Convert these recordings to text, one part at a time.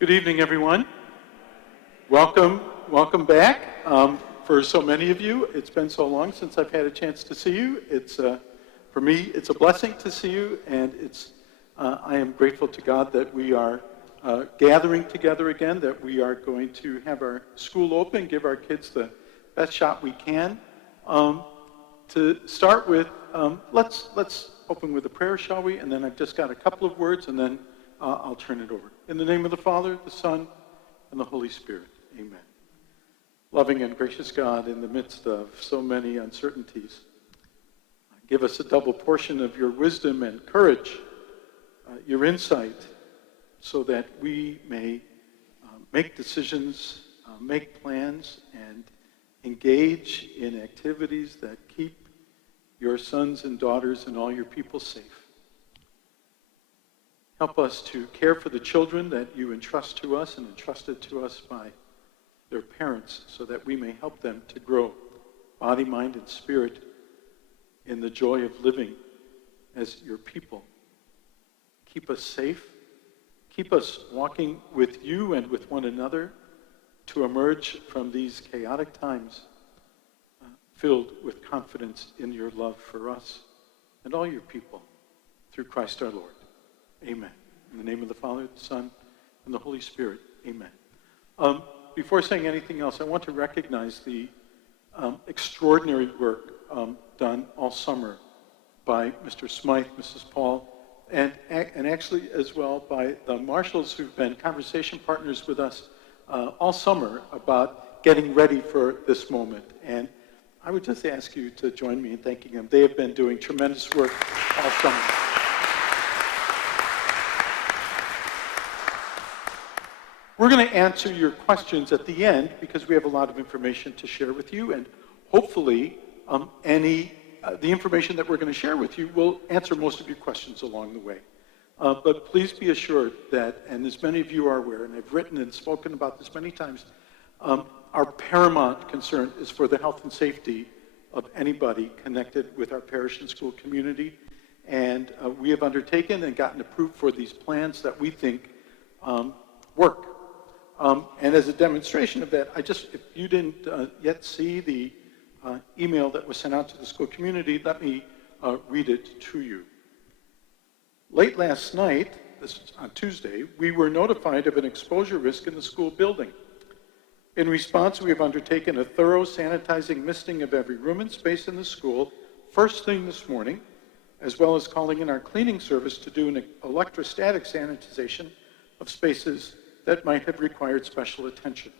Good evening, everyone. Welcome back. For so many of you, it's been so long since I've had a chance to see you. For me, it's a blessing to see you, and I am grateful to God that we are gathering together again, that we are going to have our school open, give our kids the best shot we can. To start with, let's open with a prayer, shall we? And then I've just got a couple of words, and then I'll turn it over. In the name of the Father, the Son, and the Holy Spirit. Amen. Loving and gracious God, in the midst of so many uncertainties, give us a double portion of your wisdom and courage, your insight, so that we may make decisions, make plans, and engage in activities that keep your sons and daughters and all your people safe. Help us to care for the children that you entrust to us and entrusted to us by their parents, so that we may help them to grow body, mind, and spirit in the joy of living as your people. Keep us safe. Keep us walking with you and with one another to emerge from these chaotic times filled with confidence in your love for us and all your people, through Christ our Lord. Amen. In the name of the Father, the Son, and the Holy Spirit. Amen. Before saying anything else, I want to recognize the extraordinary work done all summer by Mr. Smythe, Mrs. Paul, and actually as well by the marshals who've been conversation partners with us all summer about getting ready for this moment. And I would just ask you to join me in thanking them. They have been doing tremendous work all summer. We're going to answer your questions at the end because we have a lot of information to share with you, and hopefully the information that we're going to share with you will answer most of your questions along the way. But please be assured that, and as many of you are aware, and I've written and spoken about this many times, our paramount concern is for the health and safety of anybody connected with our parish and school community. And we have undertaken and gotten approved for these plans that we think work. And as a demonstration of that, if you didn't yet see the email that was sent out to the school community, let me read it to you. Late last night, this was on Tuesday, we were notified of an exposure risk in the school building. In response, we have undertaken a thorough sanitizing misting of every room and space in the school first thing this morning, as well as calling in our cleaning service to do an electrostatic sanitization of spaces that might have required special attention.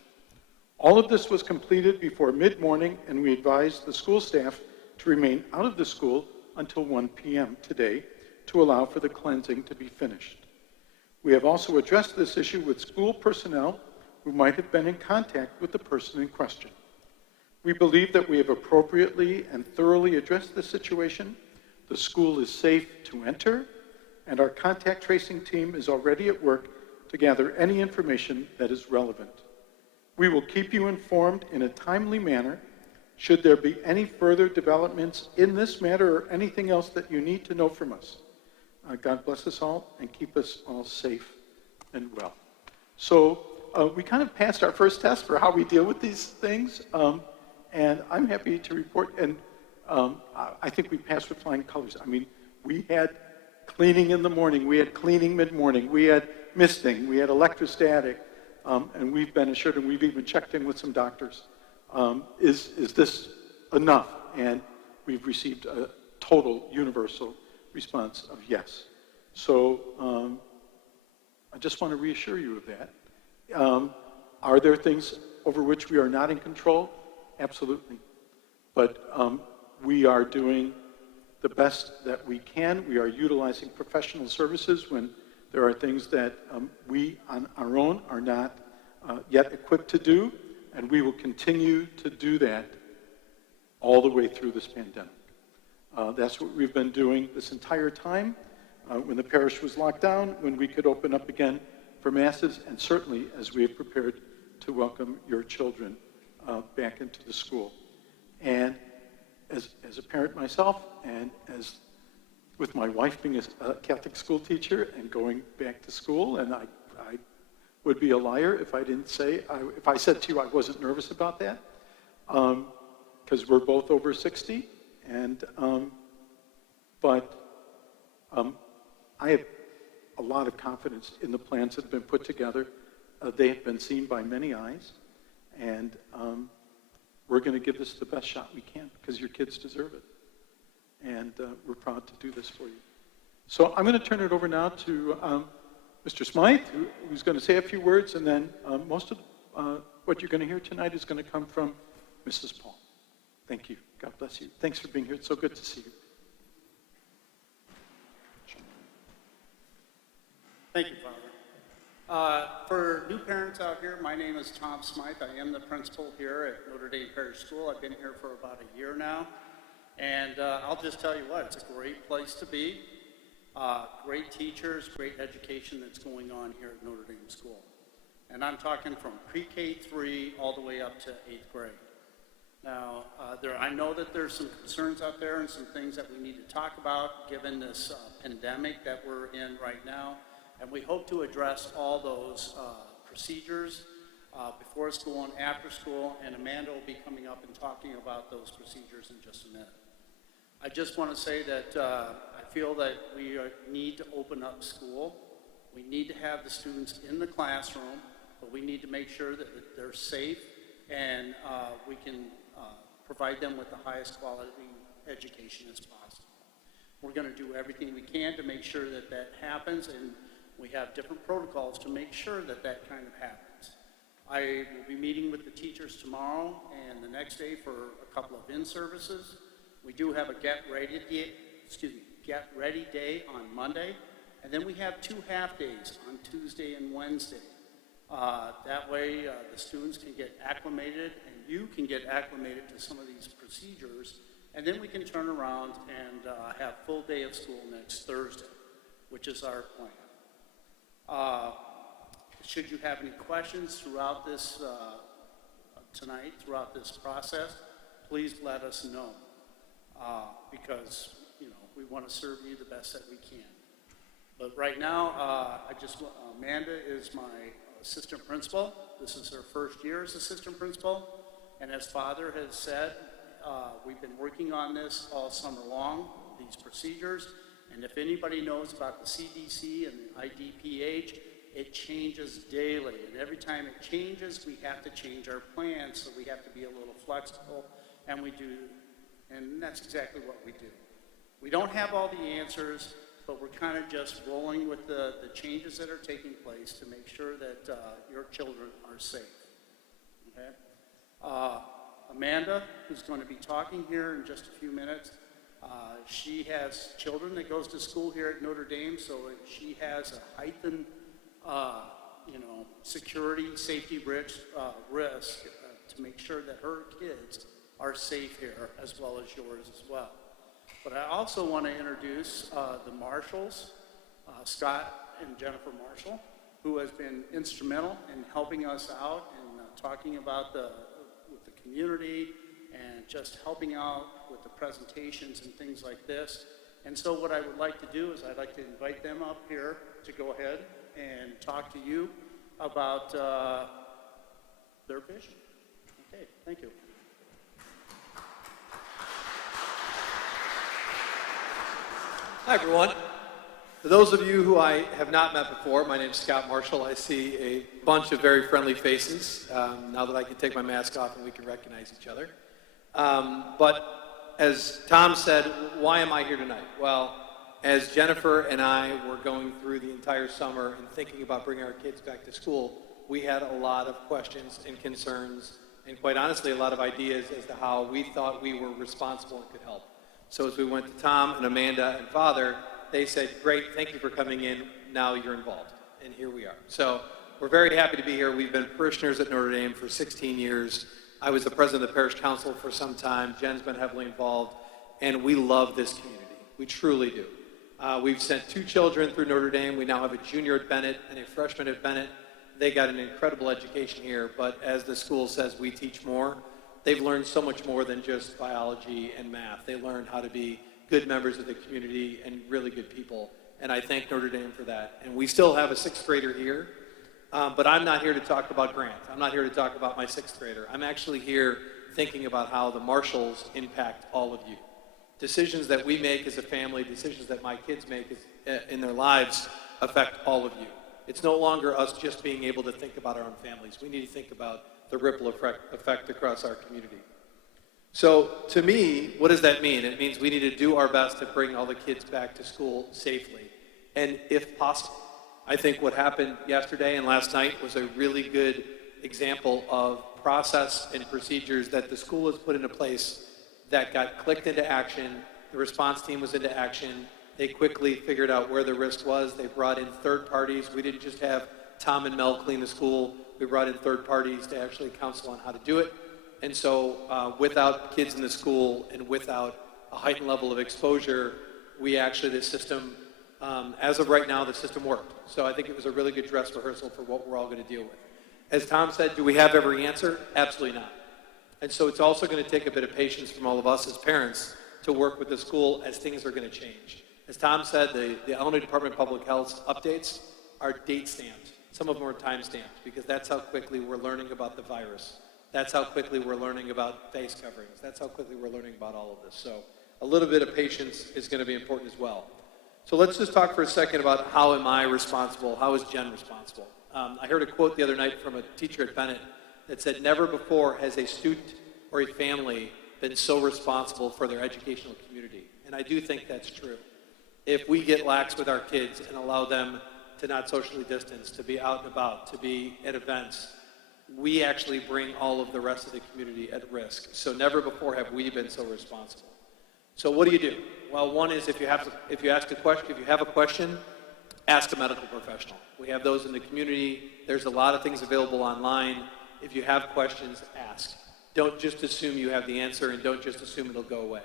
All of this was completed before mid-morning, and we advised the school staff to remain out of the school until 1 p.m. today to allow for the cleansing to be finished. We have also addressed this issue with school personnel who might have been in contact with the person in question. We believe that we have appropriately and thoroughly addressed the situation. The school is safe to enter, and our contact tracing team is already at work to gather any information that is relevant. We will keep you informed in a timely manner should there be any further developments in this matter or anything else that you need to know from us. God bless us all and keep us all safe and well. So we kind of passed our first test for how we deal with these things, and I'm happy to report, and I think we passed with flying colors. I mean, we had cleaning in the morning, we had cleaning mid-morning, we had misting, we had electrostatic, and we've been assured, and we've even checked in with some doctors, is this enough? And we've received a total universal response of yes. So I just want to reassure you of that. Are there things over which we are not in control? Absolutely. But we are doing the best that we can. We are utilizing professional services when there are things that we on our own are not yet equipped to do, and we will continue to do that all the way through this pandemic. That's what we've been doing this entire time, when the parish was locked down, when we could open up again for masses, and certainly as we have prepared to welcome your children back into the school. And as a parent myself, and as with my wife being a Catholic school teacher and going back to school, and I would be a liar if I didn't say, if I said to you I wasn't nervous about that, because we're both over 60, and I have a lot of confidence in the plans that have been put together. They have been seen by many eyes, and we're going to give this the best shot we can because your kids deserve it. And we're proud to do this for you. So I'm going to turn it over now to Mr. Smythe, who's going to say a few words, and then most of what you're going to hear tonight is going to come from Mrs. Paul. Thank you. God bless you. Thanks for being here. It's so good to see you. Thank you, Father. For new parents out here, my name is Tom Smythe. I am the principal here at Notre Dame Parish School. I've been here for about a year now. And I'll just tell you what, it's a great place to be. Great teachers, great education that's going on here at Notre Dame School. And I'm talking from pre-K3 all the way up to 8th grade. Now, I know that there's some concerns out there and some things that we need to talk about given this pandemic that we're in right now. And we hope to address all those procedures before school and after school. And Amanda will be coming up and talking about those procedures in just a minute. I just want to say that I feel that we need to open up school. We need to have the students in the classroom, but we need to make sure that they're safe and we can provide them with the highest quality education as possible. We're going to do everything we can to make sure that that happens, and we have different protocols to make sure that that kind of happens. I will be meeting with the teachers tomorrow and the next day for a couple of in-services. We do have a get ready day on Monday, and then we have 2 half-days on Tuesday and Wednesday. That way the students can get acclimated and you can get acclimated to some of these procedures, and then we can turn around and have full day of school next Thursday, which is our plan. Should you have any questions throughout this tonight, throughout this process, please let us know because we want to serve you the best that we can. But right now, Amanda is my assistant principal. This is her first year as assistant principal. And as Father has said, we've been working on this all summer long, these procedures. And if anybody knows about the CDC and the IDPH, it changes daily. And every time it changes, we have to change our plans. So we have to be a little flexible. And we do. And that's exactly what we do. We don't have all the answers, but we're kind of just rolling with the changes that are taking place to make sure that your children are safe. Okay? Amanda, who's going to be talking here in just a few minutes, she has children that goes to school here at Notre Dame, so she has a heightened, security, safety risk to make sure that her kids are safe here, as well as yours as well. But I also want to introduce the Marshalls, Scott and Jennifer Marshall, who has been instrumental in helping us out and talking about with the community and just helping out with the presentations and things like this. And so what I would like to do is I'd like to invite them up here to go ahead and talk to you about their vision. Okay, thank you. Hi, everyone. For those of you who I have not met before, my name is Scott Marshall. I see a bunch of very friendly faces now that I can take my mask off and we can recognize each other. But as Tom said, why am I here tonight? Well, as Jennifer and I were going through the entire summer and thinking about bringing our kids back to school, we had a lot of questions and concerns and quite honestly a lot of ideas as to how we thought we were responsible and could help. So as we went to Tom and Amanda and Father, they said, great, thank you for coming in, now you're involved. And here we are. So we're very happy to be here. We've been parishioners at Notre Dame for 16 years. I was the president of the parish council for some time. Jen's been heavily involved. And we love this community. We truly do. We've sent 2 children through Notre Dame. We now have a junior at Bennett and a freshman at Bennett. They got an incredible education here. But as the school says, we teach more. They've learned so much more than just biology and math. They learned how to be good members of the community and really good people. And I thank Notre Dame for that. And we still have a 6th grader here. But I'm not here to talk about Grant. I'm not here to talk about my sixth grader. I'm actually here thinking about how the Marshalls impact all of you. Decisions that we make as a family, decisions that my kids make in their lives affect all of you. It's no longer us just being able to think about our own families. We need to think about the ripple effect across our community. So to me, what does that mean? It means we need to do our best to bring all the kids back to school safely, and if possible. I think what happened yesterday and last night was a really good example of process and procedures that the school has put into place that got clicked into action. The response team was into action. They quickly figured out where the risk was. They brought in third parties. We didn't just have Tom and Mel clean the school. We brought in third parties to actually counsel on how to do it. And so without kids in the school and without a heightened level of exposure, we actually, the system, as of right now, the system worked. So I think it was a really good dress rehearsal for what we're all going to deal with. As Tom said, do we have every answer? Absolutely not. And so it's also going to take a bit of patience from all of us as parents to work with the school as things are going to change. As Tom said, the Illinois Department of Public Health's updates are date stamped. Some of them are time stamped because that's how quickly we're learning about the virus. That's how quickly we're learning about face coverings. That's how quickly we're learning about all of this. So a little bit of patience is going to be important as well. So let's just talk for a second about how am I responsible? How is Jen responsible? I heard a quote the other night from a teacher at Bennett that said, never before has a student or a family been so responsible for their educational community. And I do think that's true. If we get lax with our kids and allow them to not socially distance, to be out and about, to be at events, we actually bring all of the rest of the community at risk. So never before have we been so responsible. So what do you do? Well, one is if you have a question, ask a medical professional. We have those in the community. There's a lot of things available online. If you have questions, ask. Don't just assume you have the answer, and don't just assume it'll go away.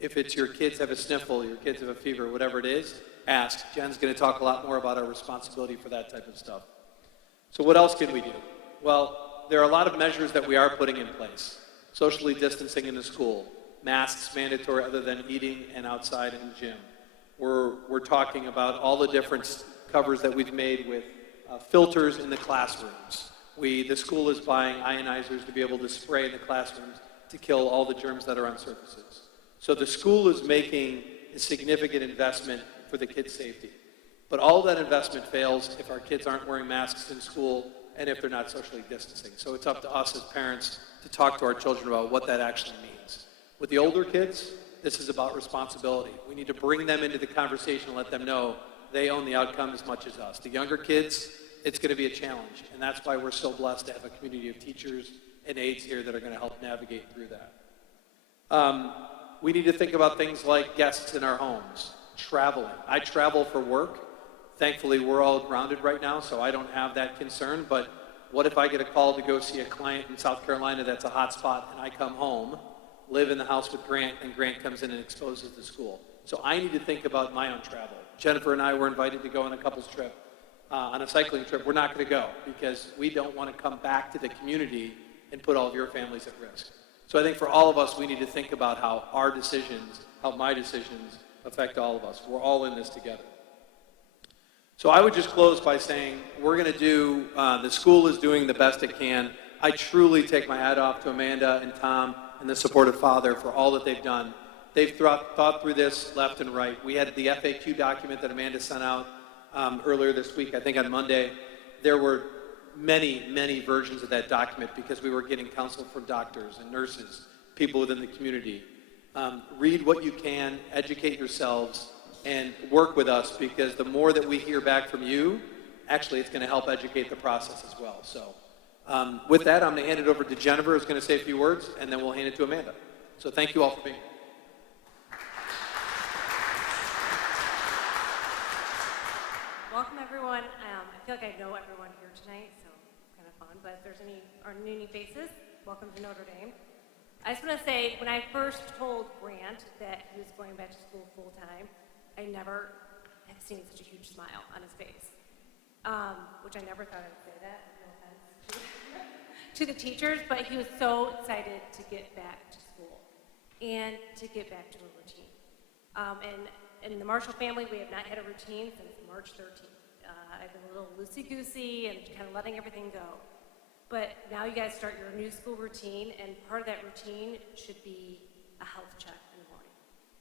If it's your kids have a sniffle, your kids have a fever, whatever it is, ask. Jen's going to talk a lot more about our responsibility for that type of stuff. So what else can we do? Well, there are a lot of measures that we are putting in place. Socially distancing in the school, masks mandatory other than eating and outside in the gym. We're talking about all the different covers that we've made with filters in the classrooms. The school is buying ionizers to be able to spray in the classrooms to kill all the germs that are on surfaces. So the school is making a significant investment for the kids' safety. But all that investment fails if our kids aren't wearing masks in school and if they're not socially distancing. So it's up to us as parents to talk to our children about what that actually means. With the older kids, this is about responsibility. We need to bring them into the conversation and let them know they own the outcome as much as us. The younger kids, it's going to be a challenge, and that's why we're so blessed to have a community of teachers and aides here that are going to help navigate through that. We need to think about things like guests in our homes, traveling. I travel for work. Thankfully, we're all grounded right now, so I don't have that concern, but what if I get a call to go see a client in South Carolina that's a hot spot, and I come home, live in the house with Grant, and Grant comes in and exposes the school? So I need to think about my own travel. Jennifer and I were invited to go on a couples trip, on a cycling trip. We're not going to go because we don't want to come back to the community and put all of your families at risk. So I think for all of us, we need to think about how our decisions, how my decisions affect all of us. We're all in this together. So I would just close by saying we're going to do, the school is doing the best it can. I truly take my hat off to Amanda and Tom and the supportive father for all that they've done. They've thought through this left and right. We had the FAQ document that Amanda sent out earlier this week, I think on Monday. There were many, many versions of that document because we were getting counsel from doctors and nurses, people within the community. Read what you can, educate yourselves, and work with us because the more that we hear back from you, actually it's going to help educate the process as well. So with that, I'm going to hand it over to Jennifer, who's going to say a few words, and then we'll hand it to Amanda. So thank you all for being here. Welcome, everyone. I feel like I know everyone here tonight, so kind of fun. But if there's any new faces, welcome to Notre Dame. I just want to say, when I first told Grant that he was going back to school full-time, I never have seen such a huge smile on his face, which I never thought I would say that, no offense to the teachers, but he was so excited to get back to school and to get back to a routine. And in the Marshall family, we have not had a routine since March 13th. I've been a little loosey-goosey and kind of letting everything go. But now you guys start your new school routine, and part of that routine should be a health check in the morning.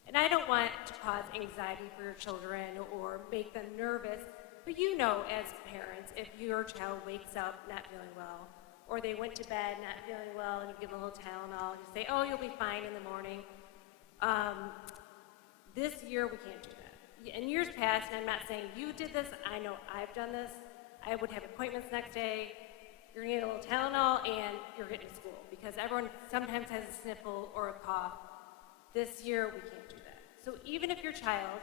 And I don't want to cause anxiety for your children or make them nervous, but you know as parents, if your child wakes up not feeling well, or they went to bed not feeling well, and you give them a little Tylenol, and you say, oh, you'll be fine in the morning. This year, we can't do that. In years past, and I'm not saying you did this, I know I've done this, I would have appointments next day, you're gonna get a little Tylenol, and you're getting to school, because everyone sometimes has a sniffle or a cough. This year, we can't do that. So even if your child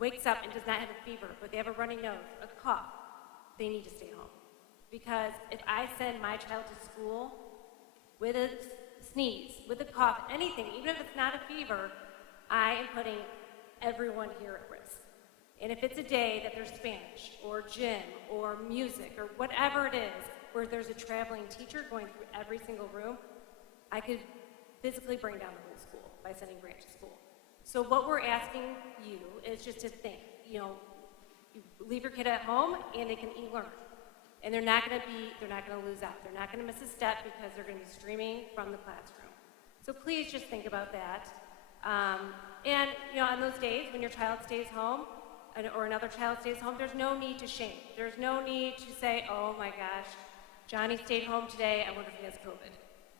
wakes up and does not have a fever, but they have a runny nose, a cough, they need to stay home. Because if I send my child to school with a sneeze, with a cough, anything, even if it's not a fever, I am putting everyone here at risk. And if it's a day that there's Spanish or gym or music or whatever it is, where there's a traveling teacher going through every single room, I could physically bring down the whole school by sending Grant to school. So what we're asking you is just to think, you leave your kid at home and they can e-learn. And they're not gonna lose out. They're not gonna miss a step because they're gonna be streaming from the classroom. So please just think about that. And on those days when your child stays home or another child stays home, there's no need to shame. There's no need to say, oh my gosh, Johnny stayed home today, I wonder if he has COVID.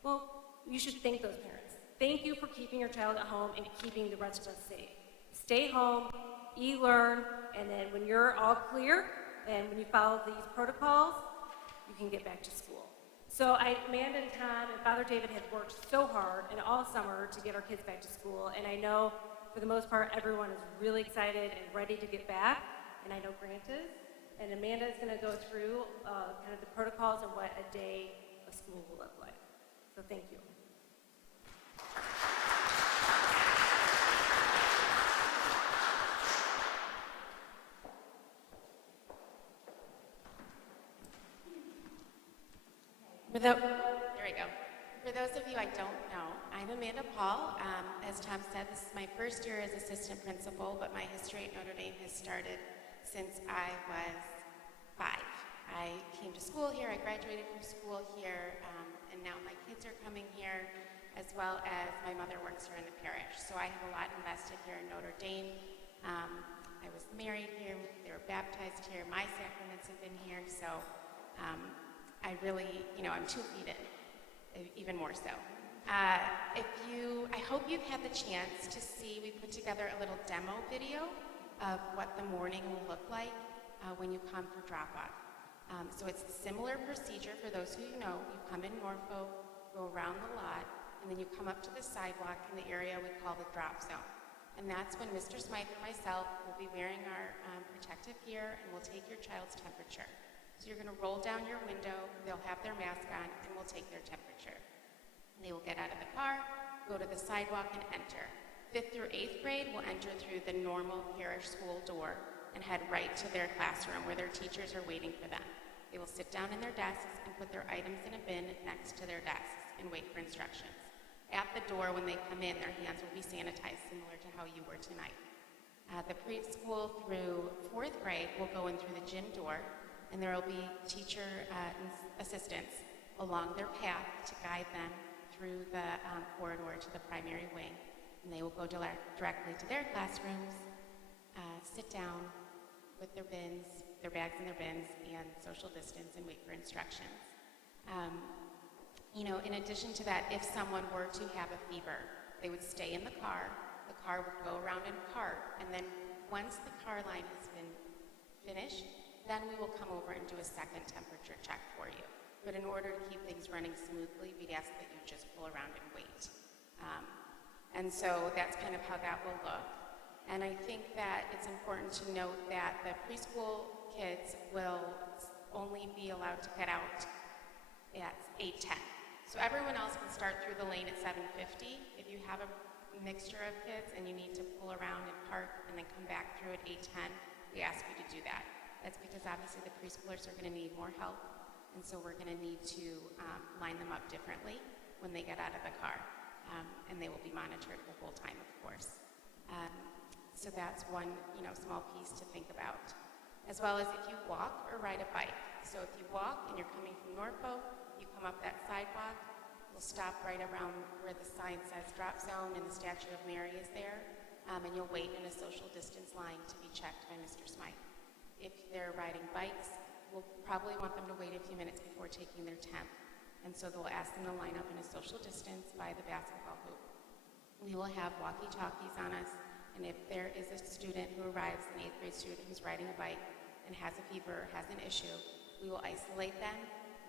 Well, you should thank those parents. Thank you for keeping your child at home and keeping the rest of us safe. Stay home, e-learn, and then when you're all clear, and when you follow these protocols, you can get back to school. So Amanda and Tom and Father David have worked so hard and all summer to get our kids back to school, and I know for the most part everyone is really excited and ready to get back, and I know Grant is. And Amanda is going to go through kind of the protocols and what a day of school will look like. So thank you. There we go. For those of you I don't know, I'm Amanda Paul. As Tom said, this is my first year as assistant principal, but my history at Notre Dame has started since I was 5. I came to school here, I graduated from school here, and now my kids are coming here, as well as my mother works here in the parish. So I have a lot invested here in Notre Dame. I was married here, they were baptized here, my sacraments have been here, so I really, I'm 2 feet in, even more so. I hope you've had the chance to see, we put together a little demo video of what the morning will look like when you come for drop-off. So it's a similar procedure for those who you know. You come in Norfolk, go around the lot, and then you come up to the sidewalk in the area we call the drop zone. And that's when Mr. Smythe and myself will be wearing our protective gear, and we'll take your child's temperature. So you're going to roll down your window, they'll have their mask on, and we'll take their temperature. They will get out of the car, go to the sidewalk, and enter. 5th through 8th grade will enter through the normal parish school door and head right to their classroom where their teachers are waiting for them. They will sit down in their desks and put their items in a bin next to their desks and wait for instructions. At the door, when they come in, their hands will be sanitized, similar to how you were tonight. The preschool through 4th grade will go in through the gym door, and there will be teacher assistants along their path to guide them through the corridor to the primary wing. And they will go directly to their classrooms, sit down with their bins, their bags in their bins, and social distance and wait for instructions. In addition to that, if someone were to have a fever, they would stay in the car would go around and park, and then once the car line has been finished, then we will come over and do a second temperature check for you. But in order to keep things running smoothly, we'd ask that you just pull around and wait. And so that's kind of how that will look. And I think that it's important to note that the preschool kids will only be allowed to get out at 8:10. So everyone else can start through the lane at 7:50. If you have a mixture of kids and you need to pull around and park and then come back through at 8:10, we ask you to do that. That's because obviously the preschoolers are going to need more help, and so we're going to need to line them up differently when they get out of the car, and they will be monitored the whole time, of course. So that's one, small piece to think about. as well as if you walk or ride a bike. So if you walk and you're coming from Norfolk, you come up that sidewalk, you'll stop right around where the sign says drop zone and the statue of Mary is there, and you'll wait in a social distance line to be checked by Mr. Smythe. If they're riding bikes, we'll probably want them to wait a few minutes before taking their temp. And so they'll ask them to line up in a social distance by the basketball hoop. We will have walkie-talkies on us, and if there is a student who arrives, an 8th grade student who's riding a bike and has a fever, has an issue, we will isolate them,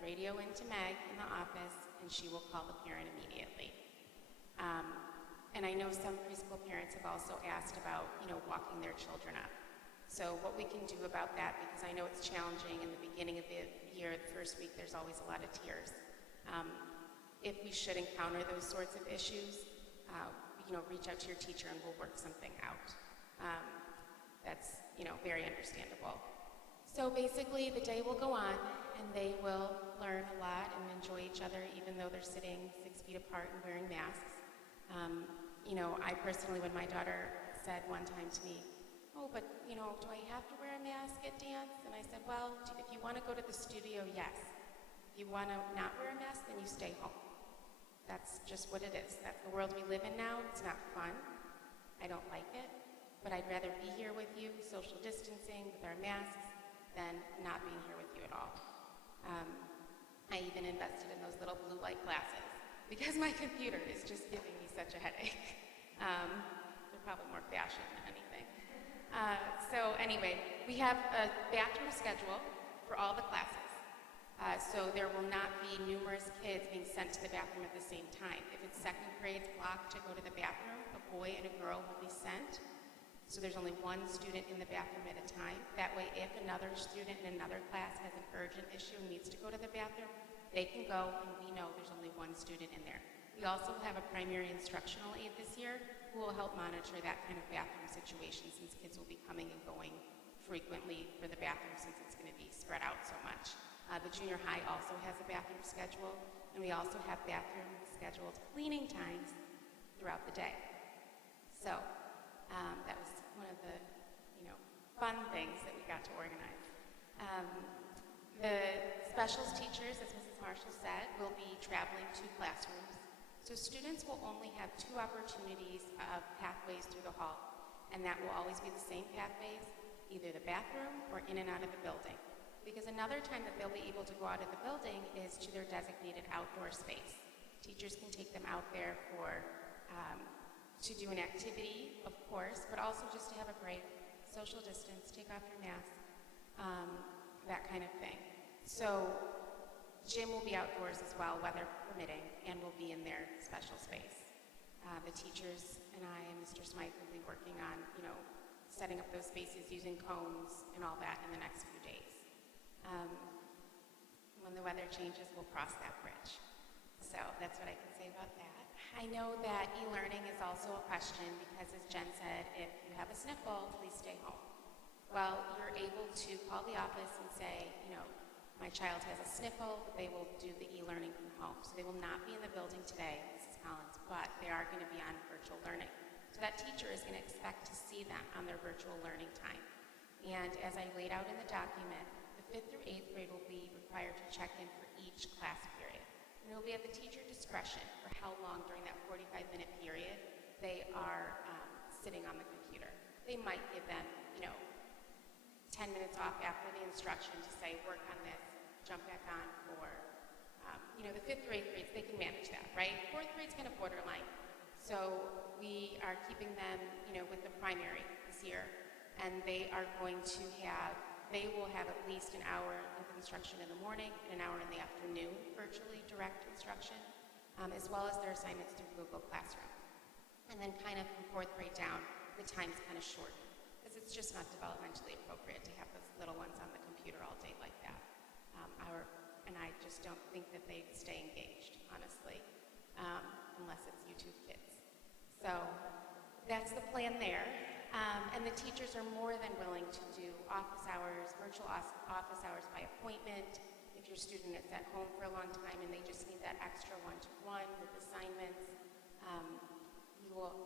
radio into Meg in the office, and she will call the parent immediately. And I know some preschool parents have also asked about, walking their children up. So what we can do about that, because I know it's challenging in the beginning of the year, the first week, there's always a lot of tears. If we should encounter those sorts of issues, reach out to your teacher and we'll work something out. That's, very understandable. So basically the day will go on and they will learn a lot and enjoy each other even though they're sitting 6 feet apart and wearing masks. I personally, when my daughter said one time to me, oh, but, do I have to wear a mask at dance? And I said, well, if you want to go to the studio, yes. If you want to not wear a mask, then you stay home. That's just what it is. That's the world we live in now. It's not fun. I don't like it. But I'd rather be here with you, social distancing, with our masks, than not being here with you at all. I even invested in those little blue light glasses because my computer is just giving me such a headache. They're probably more fashion than anything. So anyway, we have a bathroom schedule for all the classes. So there will not be numerous kids being sent to the bathroom at the same time. If it's second grade's blocked to go to the bathroom, a boy and a girl will be sent. So there's only one student in the bathroom at a time. That way, if another student in another class has an urgent issue and needs to go to the bathroom, they can go and we know there's only one student in there. We also have a primary instructional aide this year who will help monitor that kind of bathroom situation since kids will be coming and going frequently for the bathroom since it's going to be spread out so much. The junior high also has a bathroom schedule, and we also have bathroom scheduled cleaning times throughout the day. So that was one of the fun things that we got to organize. The specials teachers, as Mrs. Marshall said, will be traveling to classrooms. So students will only have 2 opportunities of pathways through the hall, and that will always be the same pathways, either the bathroom or in and out of the building. Because another time that they'll be able to go out of the building is to their designated outdoor space. Teachers can take them out there to do an activity, of course, but also just to have a break, social distance, take off your mask, that kind of thing. So gym will be outdoors as well, weather permitting, and will be in their special space. The teachers and I and Mr. Smythe will be working on, setting up those spaces using cones and all that in the next few days. When the weather changes, we'll cross that bridge. So that's what I can say about that. I know that e-learning is also a question because, as Jen said, if you have a sniffle, please stay home. Well, you're able to call the office and say, my child has a sniffle, but they will do the e-learning from home. So they will not be in the building today, Mrs. Collins, but they are going to be on virtual learning. So that teacher is going to expect to see them on their virtual learning time. And as I laid out in the document, the 5th through 8th grade will be required to check in for each class period. And it will be at the teacher discretion for how long during that 45-minute period they are sitting on the computer. They might give them, 10 minutes off after the instruction to say, work on this, jump back on for, the 5th through 8th grades, they can manage that, right? 4th grade's kind of borderline. So we are keeping them, with the primary this year, and they will have at least an hour of instruction in the morning and an hour in the afternoon, virtually direct instruction, as well as their assignments through Google Classroom. And then kind of from 4th grade down, the time's kind of shortened, because it's just not developmentally appropriate to have those little ones on the computer all day like that. And I just don't think that they stay engaged, honestly, unless it's YouTube Kids. So that's the plan there. And the teachers are more than willing to do office hours, virtual office hours by appointment. If your student is at home for a long time and they just need that extra one-to-one with assignments,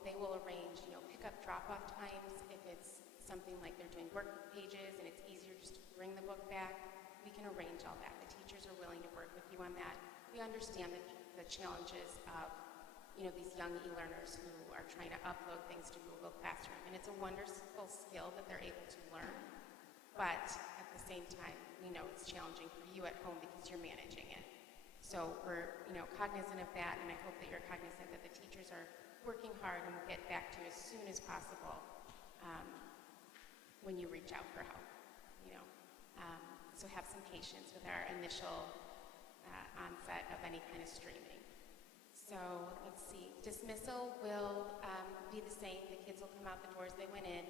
they will arrange, pick-up, drop-off times if it's something like they're doing work pages and it's easier just to bring the book back, we can arrange all that. The teachers are willing to work with you on that. We understand the challenges of these young e-learners who are trying to upload things to Google Classroom, and it's a wonderful skill that they're able to learn. But at the same time, we know it's challenging for you at home because you're managing it. So we're cognizant of that, and I hope that you're cognizant that the teachers are working hard and will get back to you as soon as possible when you reach out for help. So have some patience with our initial onset of any kind of streaming. So let's see, dismissal will be the same. The kids will come out the doors they went in.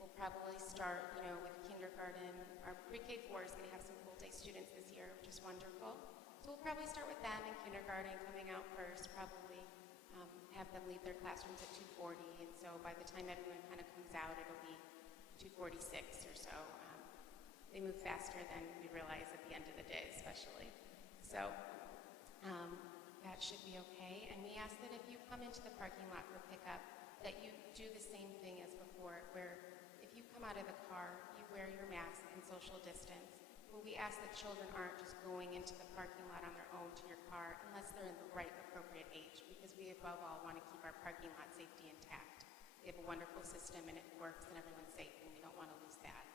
We'll probably start, with kindergarten. Our pre-K 4 is going to have some full-day students this year, which is wonderful. So we'll probably start with them in kindergarten, coming out first, probably have them leave their classrooms at 2:40, and so by the time everyone kind of comes out, it'll be 2:46 or so. They move faster than we realize at the end of the day, especially. So that should be okay. And we ask that if you come into the parking lot for pickup, that you do the same thing as before, where if you come out of the car, you wear your mask and social distance. But we ask that children aren't just going into the parking lot on their own to your car unless they're in the right appropriate age, because we above all want to keep our parking lot safety intact. We have a wonderful system and it works and everyone's safe, and we don't want to lose that.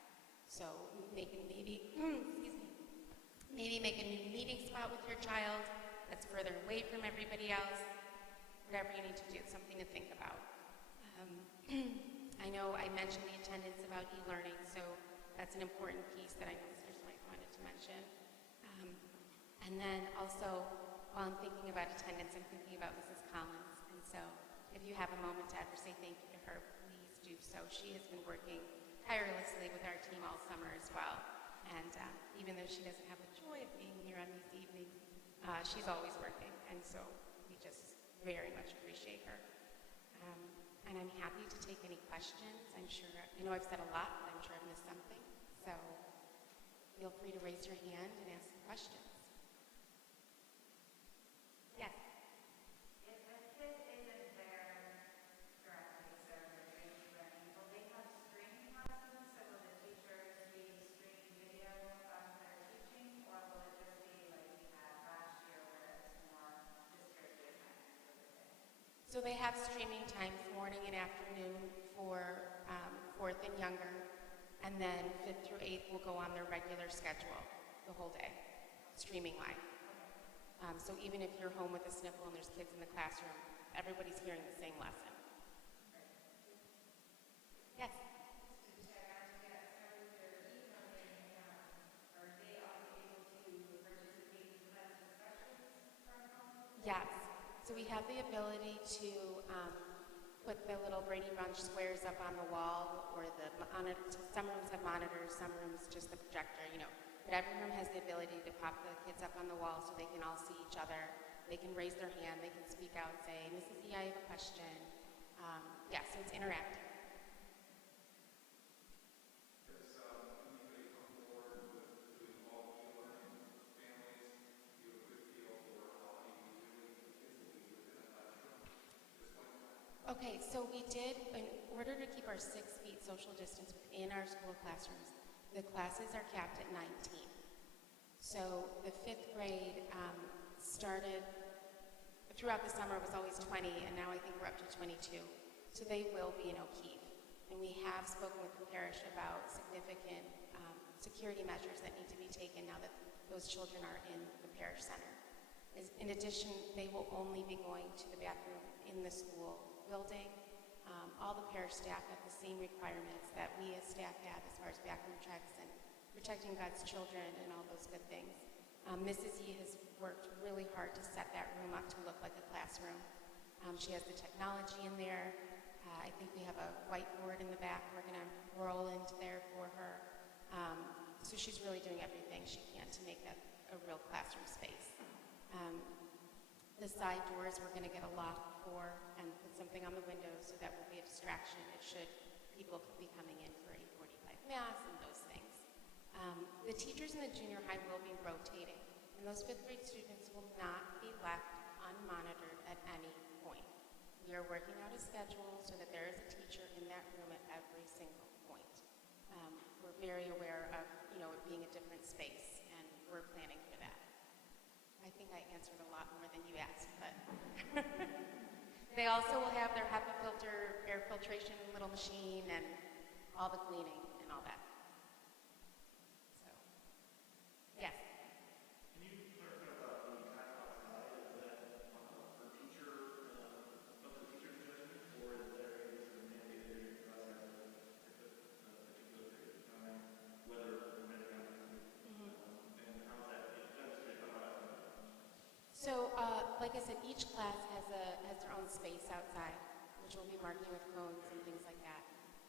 So maybe make a new meeting spot with your child that's further away from everybody else. Whatever you need to do, it's something to think about. I know I mentioned the attendance about e-learning, so that's an important piece that I know Mr. Smythe wanted to mention. And then also, while I'm thinking about attendance, I'm thinking about Mrs. Collins. And so if you have a moment to ever say thank you to her, please do so. She has been working tirelessly with our team all summer as well. And even though she doesn't have the joy of being here on these evenings, she's always working. And so we just very much appreciate her. And I'm happy to take any questions. I'm sure, I've said a lot, but I'm sure I've missed something. So feel free to raise your hand and ask some questions. Yes? If a kid isn't there directly, so they're doing e-learning, will they have streaming lessons? So will the teachers be streaming video of their teaching, or will it just be like we had last year where it's more distributed for the day? So they have streaming times, morning and afternoon for 4th and younger, and then 5th through 8th will go on their regular schedule the whole day, streaming live. So even if you're home with a sniffle and there's kids in the classroom, everybody's hearing the same lesson. Yes? Yes. So we have the ability to put the little Brady Bunch squares up on the wall, or some rooms have monitors, some rooms just the projector, But every room has the ability to pop the kids up on the wall so they can all see each other. They can raise their hand, they can speak out, say, Mrs. E, I have a question. So it's interactive. Okay, so we did, in order to keep our 6 feet social distance within our school classrooms, the classes are capped at 19. So the 5th grade started, throughout the summer it was always 20, and now I think we're up to 22. So they will be in O'Keefe. And we have spoken with the parish about significant security measures that need to be taken now that those children are in the parish center. In addition, they will only be going to the bathroom in the school building. All the parish staff have the same requirements that we as staff have as far as bathroom checks and protecting God's children and all those good things. Mrs. E has worked really hard to set that room up to look like a classroom. She has the technology in there. I think we have a whiteboard in the back we're going to roll into there for her. So she's really doing everything she can to make that a real classroom space. The side doors we're going to get a lock for and put something on the windows so that will be a distraction should people be coming in for 8:45 mass and those things. The teachers in the junior high will be rotating, and those 5th grade students will not be left unmonitored at any point. We are working out a schedule so that there is a teacher in that room at every single point. very aware of, it being a different space, and we're planning for that. I think I answered a lot more than you asked, but they also will have their HEPA filter, air filtration little machine, and all the cleaning and all that. So, yes. So, like I said, each class has their own space outside, which we'll be marking with cones and things like that.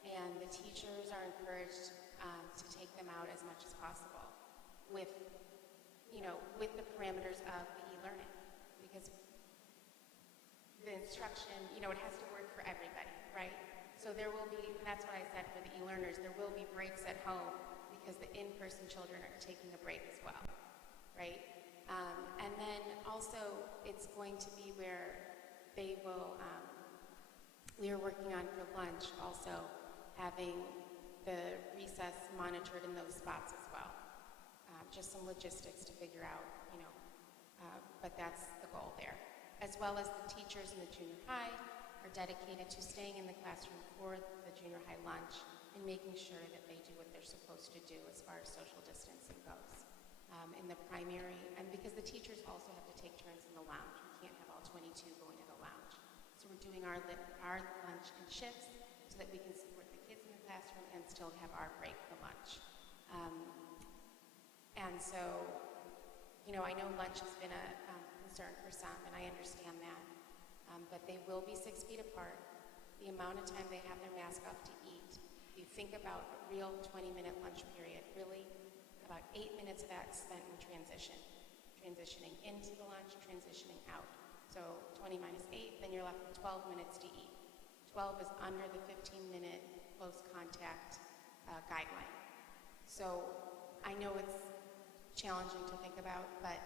And the teachers are encouraged to take them out as much as possible with the parameters of the e-learning, because the instruction, it has to work for everybody, right? So there will be, and that's what I said for the e-learners, there will be breaks at home because the in-person children are taking a break as well, right? And then also it's going to be where they will, we are working on for lunch also having the recess monitored in those spots as well. Just some logistics to figure out, but that's the goal there. As well as the teachers in the junior high are dedicated to staying in the classroom for the junior high lunch and making sure that they do what they're supposed to do as far as social distancing goes. In the primary, and because the teachers also have to take turns in the lounge. We can't have all 22 going to the lounge. So we're doing our lunch in shifts so that we can support the kids in the classroom and still have our break for lunch. And so, I know lunch has been a concern for some, and I understand that. But they will be 6 feet apart. The amount of time they have their mask off to eat, if you think about a real 20-minute lunch period, really about 8 minutes of that spent in transitioning into the lunch, transitioning out. So 20 minus 8, then you're left with 12 minutes to eat. 12 is under the 15-minute close contact guideline. So I know it's challenging to think about, but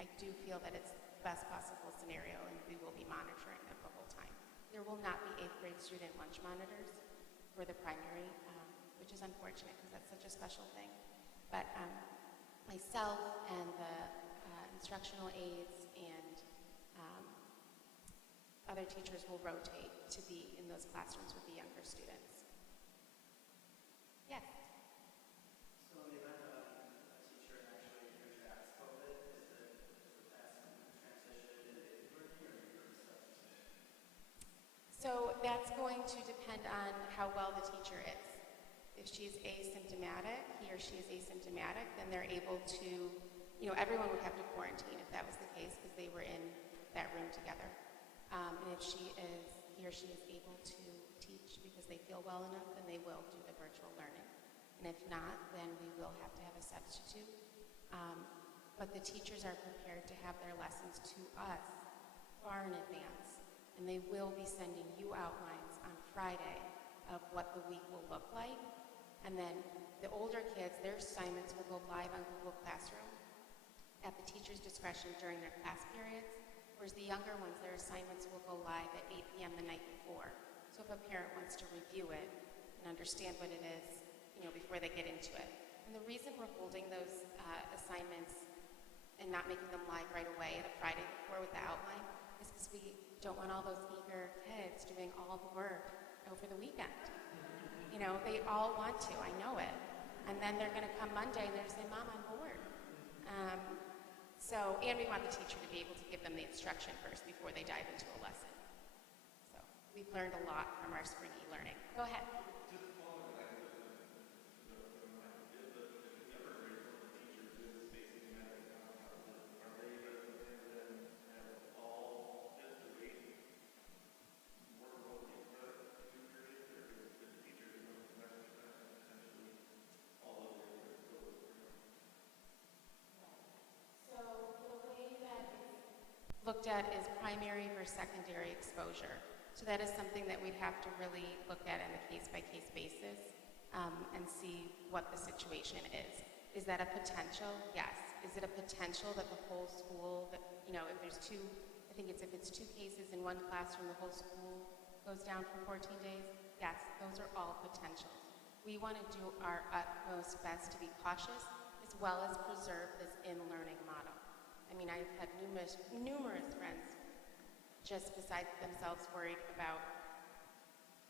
I do feel that it's the best possible scenario, and we will be monitoring them the whole time. There will not be 8th grade student lunch monitors for the primary, which is unfortunate because that's such a special thing. But myself and the instructional aides and other teachers will rotate to be in those classrooms with the younger students. Yes? So in the event of a teacher actually contracts COVID, is the class transition into learning or substitute? So that's going to depend on how well the teacher is. If she's asymptomatic, he or she is asymptomatic, then they're able to, everyone would have to quarantine if that was the case because they were in that room together. And if he or she is able to teach because they feel well enough, then they will do the virtual learning. And if not, then we will have to have a substitute. But the teachers are prepared to have their lessons to us far in advance. And they will be sending you outlines on Friday of what the week will look like. And then the older kids, their assignments will go live on Google Classroom at the teacher's discretion during their class periods, whereas the younger ones, their assignments will go live at 8 p.m. the night before. So if a parent wants to review it and understand what it is, before they get into it. And the reason we're holding those assignments and not making them live right away the Friday before with the outline is because we don't want all those eager kids doing all the work over the weekend. They all want to, I know it. And then they're going to come Monday and they're going to say, Mom, I'm bored. And we want the teacher to be able to give them the instruction first before they dive into a lesson. So we've learned a lot from our spring e-learning. Go ahead. Looked at is primary versus secondary exposure. So that is something that we'd have to really look at on a case-by-case basis and see what the situation is. Is that a potential? Yes. Is it a potential that the whole school, if there's two, I think if it's 2 cases in one classroom, the whole school goes down for 14 days? Yes, those are all potentials. we want to do our utmost best to be cautious as well as preserve this in-learning model. I mean, I've had numerous friends just beside themselves worried about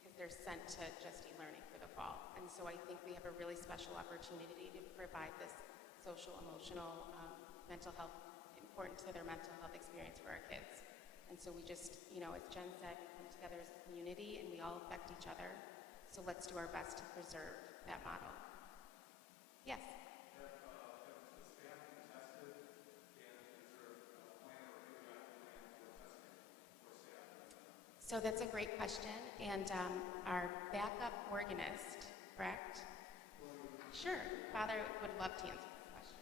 if they're sent to just e-learning for the fall. And so I think we have a really special opportunity to provide this social, emotional, mental health, important to their mental health experience for our kids. And so we just, as Jen said, we come together as a community and we all affect each other. So let's do our best to preserve that model. Yes? So that's a great question. And our backup organist, correct? Sure. Father would love to answer this question.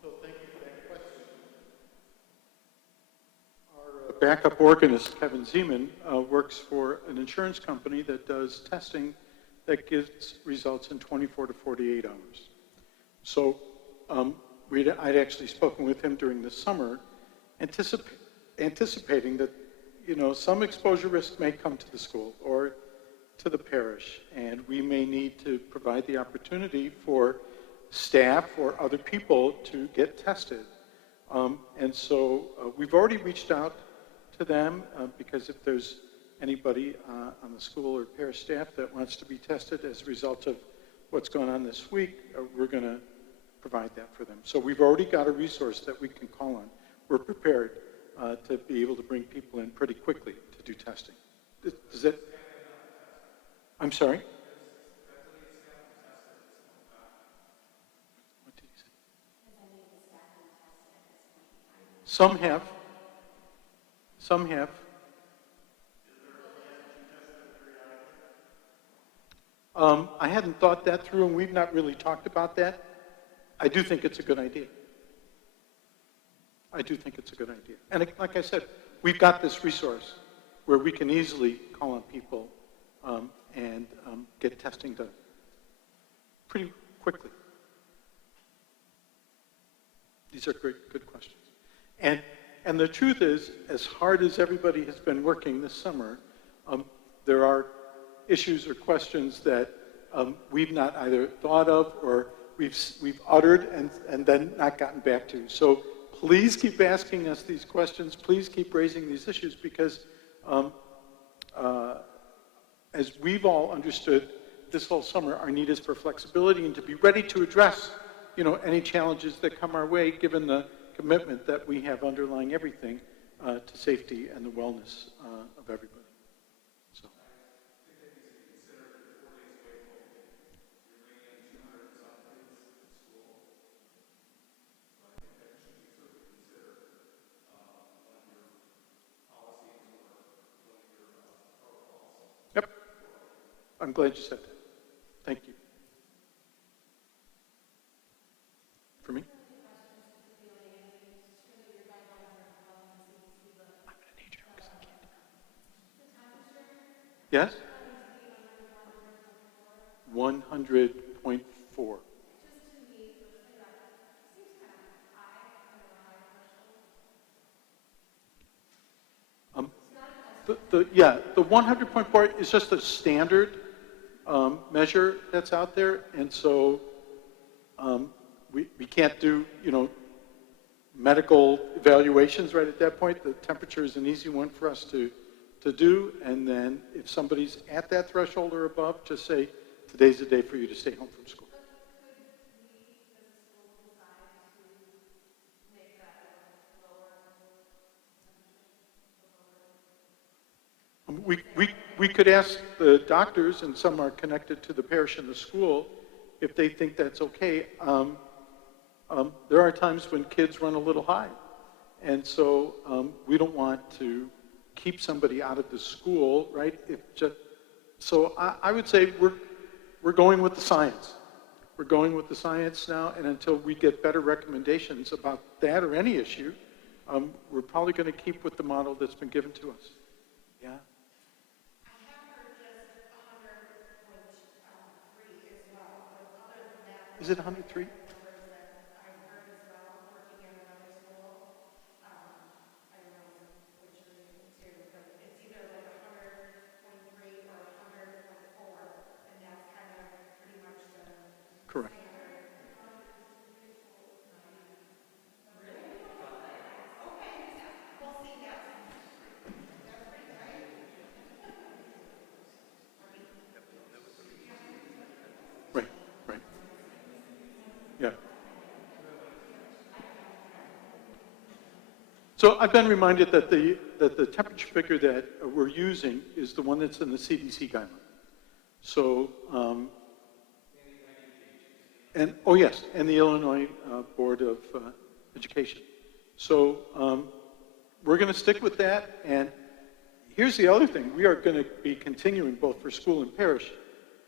So thank you for that question. Our backup organist, Kevin Zeman, works for an insurance company that does testing that gives results in 24 to 48 hours. So I'd actually spoken with him during the summer, anticipating that, some exposure risk may come to the school or to the parish, and we may need to provide the opportunity for staff or other people to get tested. And so we've already reached out to them because if there's anybody on the school or parish staff that wants to be tested as a result of what's going on this week, we're going to provide that for them. So we've already got a resource that we can call on. We're prepared to be able to bring people in pretty quickly to do testing. Does that? I'm sorry? What did you say? Some have. Some have. I hadn't thought that through, and we've not really talked about that. I do think it's a good idea. I do think it's a good idea. And like I said, we've got this resource where we can easily call on people and get testing done pretty quickly. These are good questions. And the truth is, as hard as everybody has been working this summer, there are issues or questions that we've not either thought of or we've uttered and then not gotten back to. So please keep asking us these questions. Please keep raising these issues because as we've all understood this whole summer, our need is for flexibility and to be ready to address, any challenges that come our way given the commitment that we have underlying everything to safety and the wellness of everybody. So. Yep. I'm glad you said that. Thank you. For me? I'm going to need you because I can't. Yes? 100.4. The 100.4 is just a standard measure that's out there, and so we can't do medical evaluations right at that point. The temperature is an easy one for us to do, and then if somebody's at that threshold or above, just say today's the day for you to stay home from school. We could ask the doctors, and some are connected to the parish and the school, if they think that's okay. There are times when kids run a little high, and so we don't want to keep somebody out of the school, right? So I would say we're going with the science. We're going with the science now, and until we get better recommendations about that or any issue, we're probably going to keep with the model that's been given to us. Yeah? Is it 103? So I've been reminded that the temperature figure that we're using is the one that's in the CDC guideline. So, and oh yes, and the Illinois Board of Education. So we're going to stick with that. And here's the other thing: we are going to be continuing both for school and parish,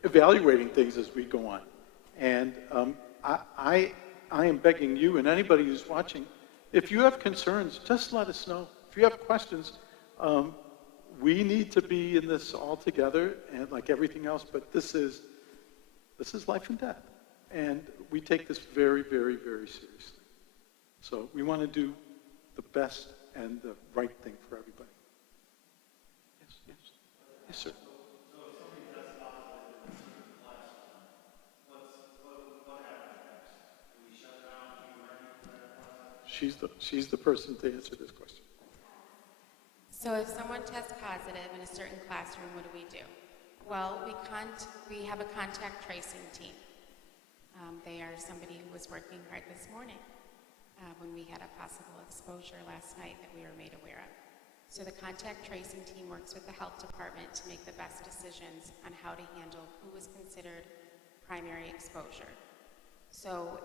evaluating things as we go on. And I am begging you and anybody who's watching, if you have concerns, just let us know. If you have questions, we need to be in this all together, and like everything else. But this is life and death, and we take this very, very, very seriously. So we want to do the best and the right thing for everybody. Yes, yes, yes, sir. She's the person to answer this question. So if someone tests positive in a certain classroom, what do? Well, we have a contact tracing team. They are somebody who was working hard this morning when we had a possible exposure last night that we were made aware of. So the contact tracing team works with the health department to make the best decisions on how to handle who is considered primary exposure. So,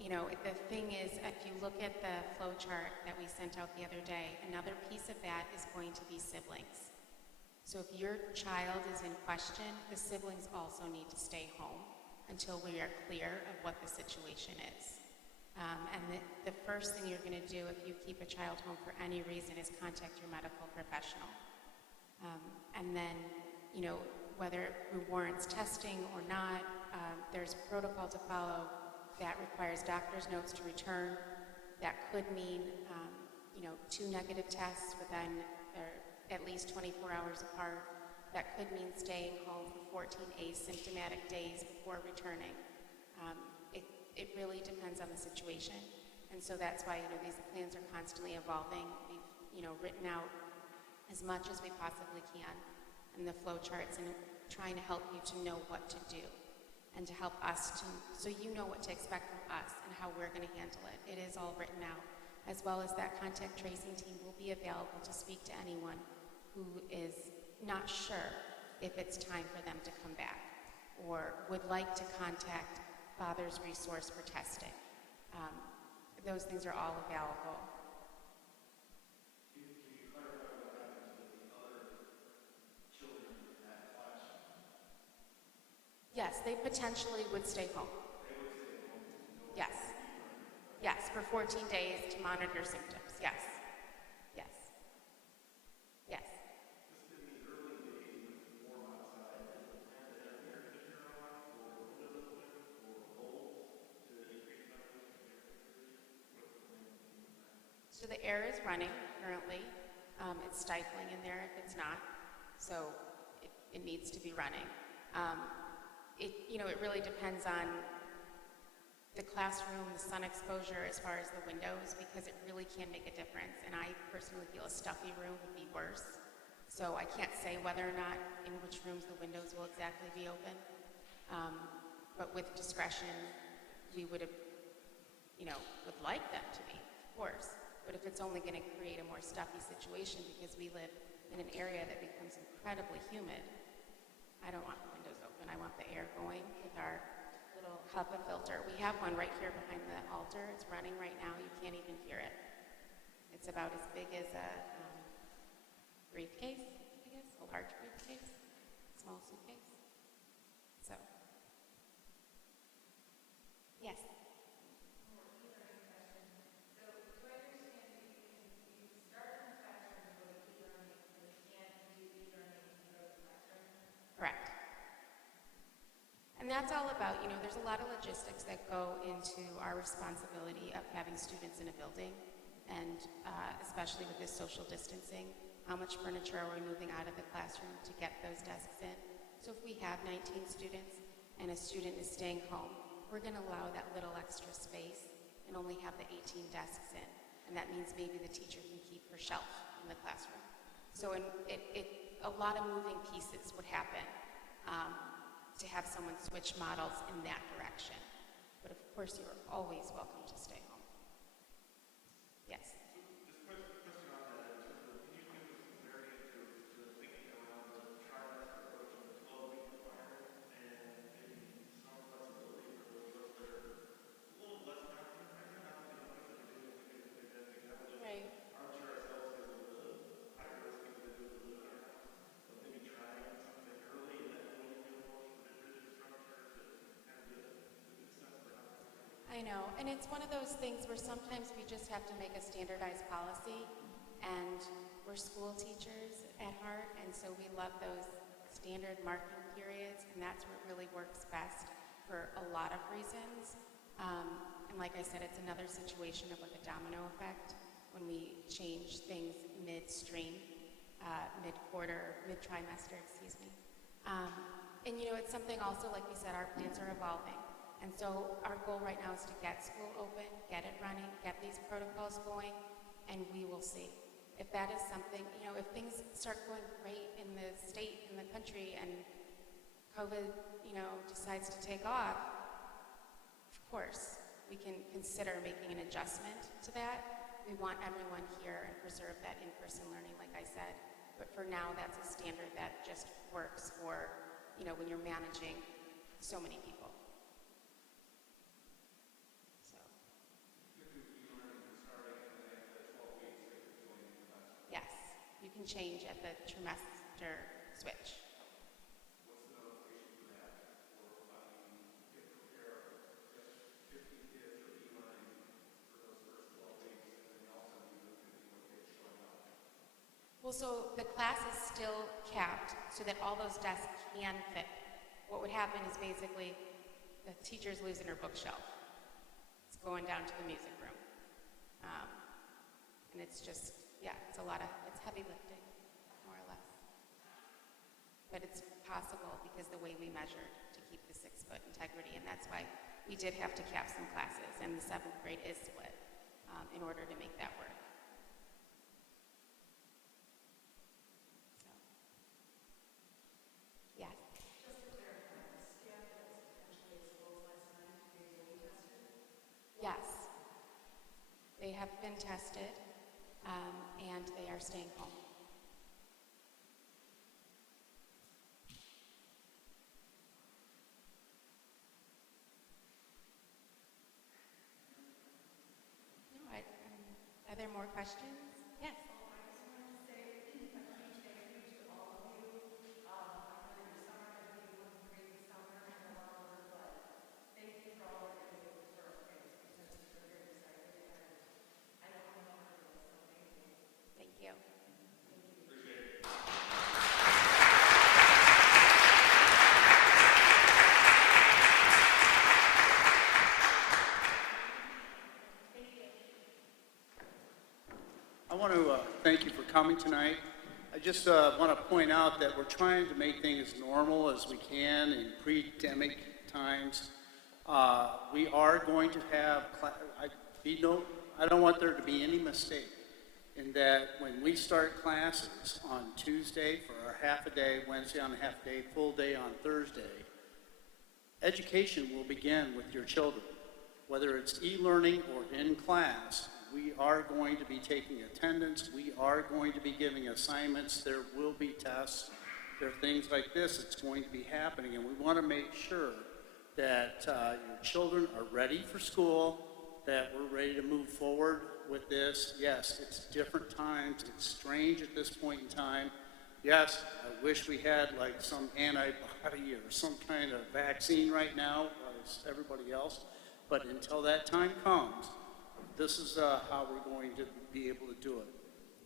you know, the thing is, if you look at the flow chart that we sent out the other day, another piece of that is going to be siblings. So if your child is in question, the siblings also need to stay home until we are clear of what the situation is. And the first thing you're going to do if you keep a child home for any reason is contact your medical professional. And then, you know, whether it warrants testing or not, there's protocol to follow that requires doctor's notes to return. That could mean, you know, 2 negative tests within at least 24 hours apart. That could mean staying home for 14 asymptomatic days before returning. It really depends on the situation. And so that's why, you know, these plans are constantly evolving. We've, you know, written out as much as we possibly can in the flow charts and trying to help you to know what to do and to help us to, so you know what to expect from us and how we're going to handle it. It is all written out, as well as that contact tracing team will be available to speak to anyone who is not sure if it's time for them to come back or would like to contact Father's Resource for testing. Those things are all available. Can you clarify what happens with the other children in that classroom? Yes, they potentially would stay home. They would stay home? Yes. Yes, for 14 days to monitor symptoms. Yes. Yes. Yes. This could be early days with warm outside. Is the plan to have the air conditioner on or windows open or bulbs to increase ventilation and air circulation? What's the plan? So the air is running currently. It's stifling in there if it's not. So it needs to be running. It really depends on the classroom, the sun exposure as far as the windows, because it really can make a difference. And I personally feel a stuffy room would be worse. So I can't say whether or not in which rooms the windows will exactly be open. But with discretion, we would like them to be, of course. But if it's only going to create a more stuffy situation because we live in an area that becomes incredibly humid, I don't want the windows open. I want the air going with our little HEPA filter. We have one right here behind the altar. It's running right now. You can't even hear it. It's about as big as a briefcase, I guess, a large briefcase, small suitcase. So, yes. Correct. And that's all about, there's a lot of logistics that go into our responsibility of having students in a building, and especially with this social distancing, how much furniture are we moving out of the classroom to get those desks in? So if we have 19 students and a student is staying home, we're going to allow that little extra space and only have the 18 desks in. And that means maybe the teacher can keep her shelf in the classroom. So a lot of moving pieces would happen to have someone switch models in that direction. But of course, you are always welcome to stay home. Yes? This question I know, and it's one of those things where sometimes we just have to make a standardized policy, and we're school teachers at heart, and so we love those standard marking periods, and that's what really works best for a lot of reasons. And like I said, it's another situation of like a domino effect when we change things midstream, mid-quarter, mid-trimester, excuse me. And you know, it's something also, like we said, our plans are evolving. And so our goal right now is to get school open, get it running, get these protocols going, and we will see. If that is something, you know, if things start going great in the state, in the country, and COVID, you know, decides to take off, of course, we can consider making an adjustment to that. We want everyone here and preserve that in-person learning, like I said. But for now, that's a standard that just works for, you know, when you're managing so many people. So. Yes, you can change at the trimester switch. What's the notification for that? Or how do you get prepared? Just 50 kids or e-learning for those first 12 weeks, and then you also need the 50 kids showing up. Well, so the class is still capped so that all those desks can fit. What would happen is basically the teacher's losing her bookshelf. It's going down to the music room. And it's just, yeah, it's heavy lifting, more or less. But it's possible because the way we measured to keep the 6-foot integrity, and that's why we did have to cap some classes, and the 7th grade is split in order to make that work. So, yes. Just to clarify, the staff that was potentially exposed last night, they will be tested? Yes. They have been tested, and they are staying home. No, are there more questions? Yes. Thank you. I want to thank you for coming tonight. I just want to point out that we're trying to make things as normal as we can in pre-demic times. We are going to have, I don't want there to be any mistake in that when we start classes on Tuesday for our half a day, Wednesday on a half a day, full day on Thursday, education will begin with your children. Whether it's e-learning or in class, we are going to be taking attendance. We are going to be giving assignments. There will be tests. There are things like this that's going to be happening, and we want to make sure that your children are ready for school, that we're ready to move forward with this. Yes, it's different times. It's strange at this point in time. Yes, I wish we had like some antibody or some kind of vaccine right now, as everybody else. But until that time comes, this is how we're going to be able to do it.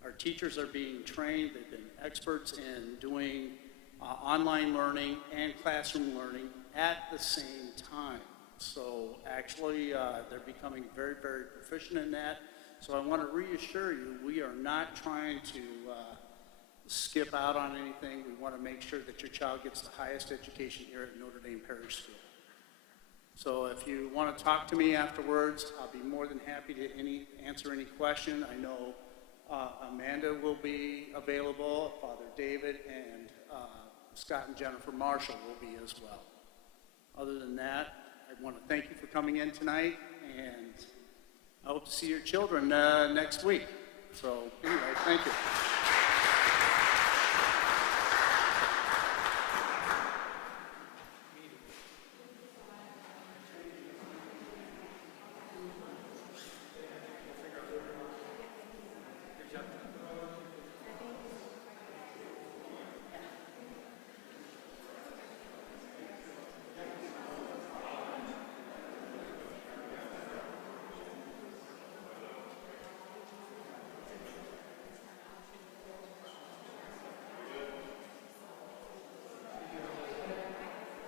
Our teachers are being trained. They've been experts in doing online learning and classroom learning at the same time. So actually, they're becoming very, very proficient in that. So I want to reassure you, we are not trying to skip out on anything. We want to make sure that your child gets the highest education here at Notre Dame Parish School. So if you want to talk to me afterwards, I'll be more than happy to answer any question. I know Amanda will be available, Father David, and Scott and Jennifer Marshall will be as well. Other than that, I want to thank you for coming in tonight, and I hope to see your children next week. So anyway, thank you.